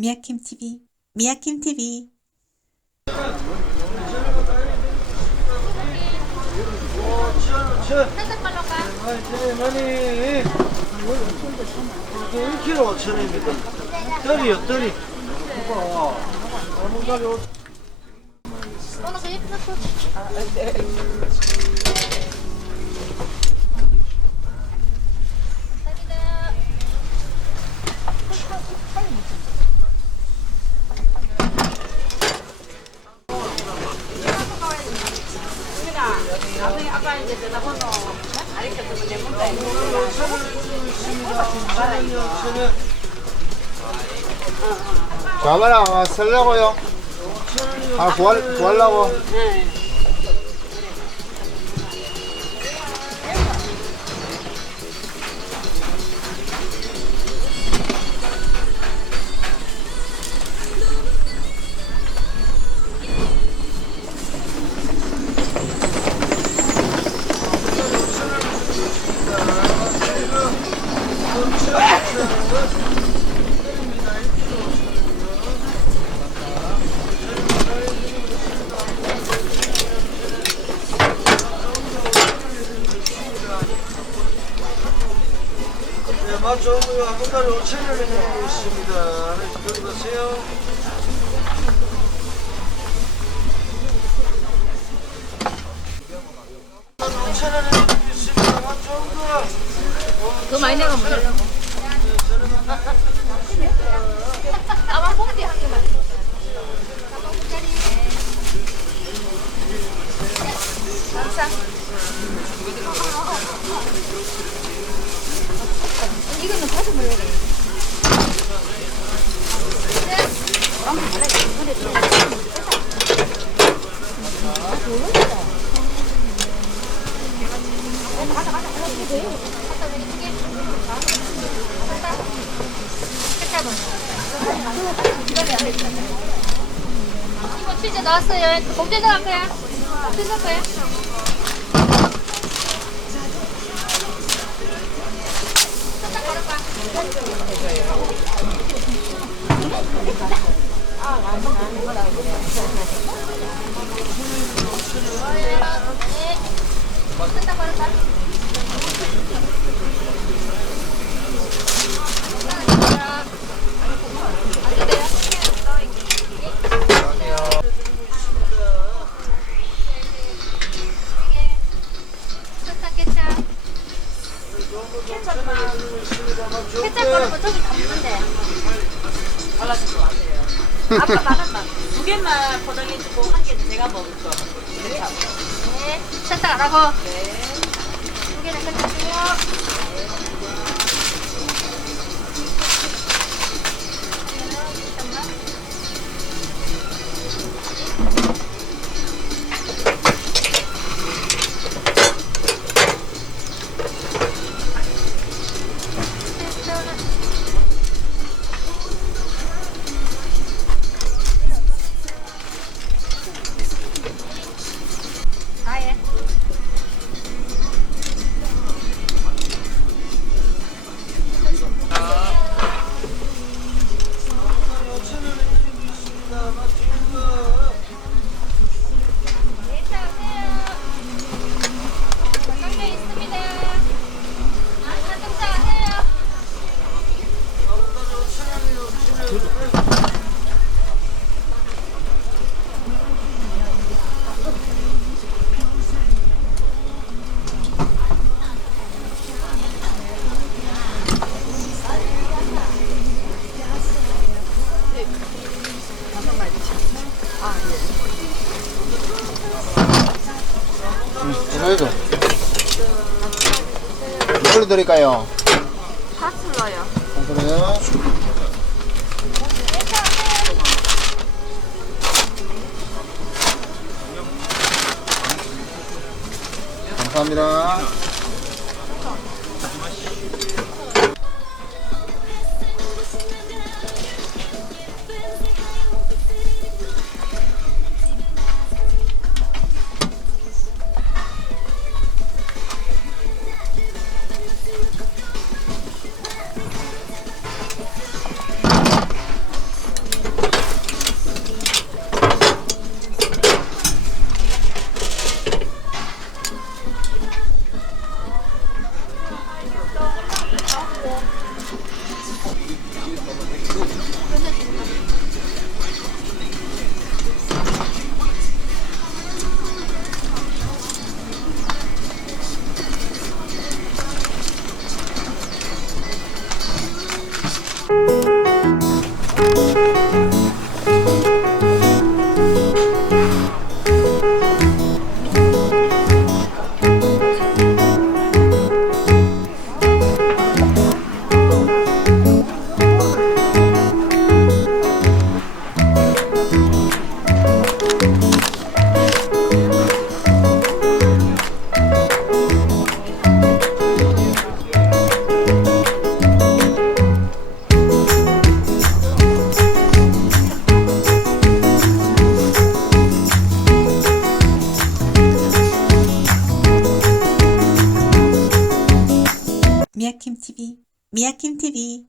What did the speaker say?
미아킴 TV, 미아킴 TV. 살짝 걸러가. 많이 1kg 5,000원입니다. 떨이요, 떨이. 오늘 그 예쁜 거. 나중에 아빠 이제 전화번호 가르쳐주면 내 문자 자마랑 쓰려고요? 구하려고? 네, 맛 좋고요. 한 달에 5,000원에 드리고 있습니다. 하나씩 들어가세요. 더 많이 내가 뭐 하려고? 아마 봉지 한 개만. 감사. 이거는 다시 먹어야 돼. 이거 치즈 나왔어요. 공제 나갈 거야. 치즈 넣을 거야. 살짝 걸어봐. 네. 살짝 걸어봐. 케찹 걸으면 저기 담는데. 발라줄 것 같아요. 아까 말한 두 개만 포장해주고 한 개는 제가 먹을 거. 괜찮아. 네, 살짝 안 하고. 네. 두 개는 끝내주세요. 다해. 이거죠? 뭘로 드릴까요? 파슬러요. 그래요? 감사합니다. 미아킴 TV, 미아킴 TV.